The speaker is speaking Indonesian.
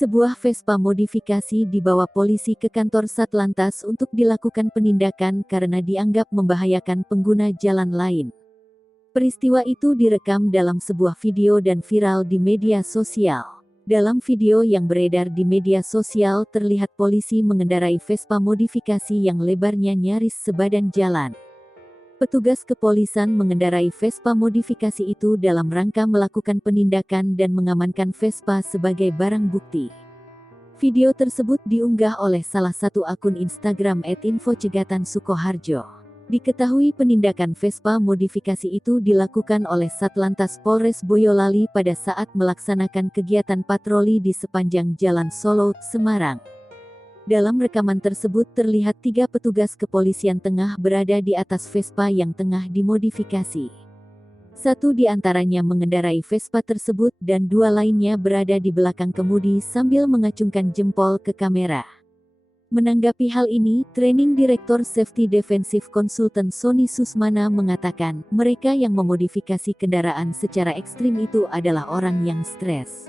Sebuah Vespa modifikasi dibawa polisi ke kantor Satlantas untuk dilakukan penindakan karena dianggap membahayakan pengguna jalan lain. Peristiwa itu direkam dalam sebuah video dan viral di media sosial. Dalam video yang beredar di media sosial terlihat polisi mengendarai Vespa modifikasi yang lebarnya nyaris sebadan jalan. Petugas kepolisian mengendarai Vespa modifikasi itu dalam rangka melakukan penindakan dan mengamankan Vespa sebagai barang bukti. Video tersebut diunggah oleh salah satu akun Instagram @infocegatan_sukoharjo. Diketahui penindakan Vespa modifikasi itu dilakukan oleh Satlantas Polres Boyolali pada saat melaksanakan kegiatan patroli di sepanjang Jalan Solo, Semarang. Dalam rekaman tersebut terlihat 3 petugas kepolisian tengah berada di atas Vespa yang tengah dimodifikasi. Satu di antaranya mengendarai Vespa tersebut dan 2 lainnya berada di belakang kemudi sambil mengacungkan jempol ke kamera. Menanggapi hal ini, Training Director Safety Defensive Consultant Sony Susmana mengatakan, mereka yang memodifikasi kendaraan secara ekstrim itu adalah orang yang stres.